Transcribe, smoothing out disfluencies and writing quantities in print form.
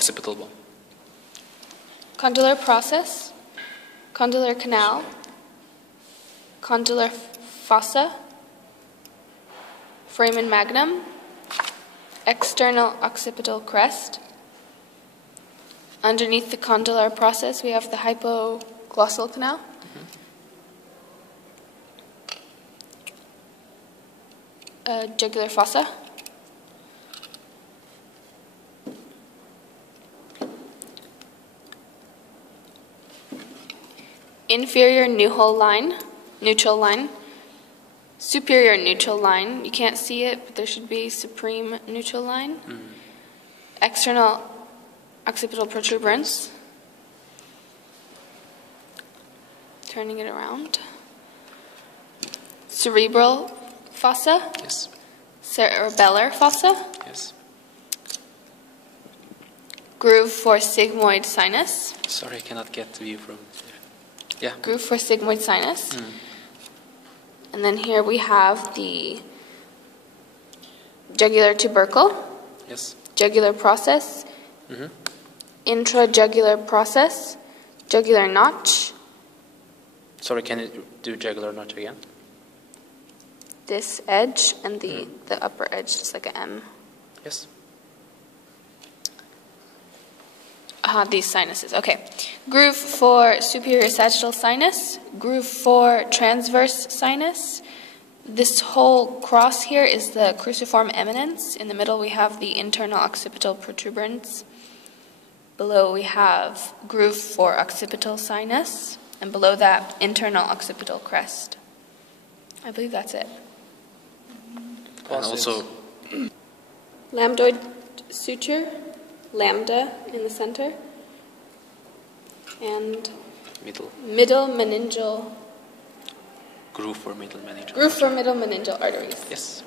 occipital bone. Condylar process, condylar canal, condylar fossa, foramen magnum, external occipital crest. Underneath the condylar process, we have the hypoglossal canal. Jugular fossa. Inferior neutral line, superior neutral line. You can't see it, but there should be supreme neutral line. External occipital protuberance. Turning it around. Cerebral fossa. Yes. Cerebellar fossa. Yes. Groove for sigmoid sinus. Sorry, I cannot get the view from here. Yeah. Groove for sigmoid sinus. And then here we have the jugular tubercle. Yes. Jugular process. Intrajugular process. Jugular notch. Sorry, can you do jugular notch again? This edge and the upper edge, just like an M. Yes. These sinuses. Okay. Groove for superior sagittal sinus. Groove for transverse sinus. This whole cross here is the cruciform eminence. In the middle we have the internal occipital protuberance. Below we have groove for occipital sinus. And below that, internal occipital crest. I believe that's it. And also Lambdoid suture, lambda in the center, and middle meningeal groove for middle meningeal. groove for middle meningeal arteries. Yes.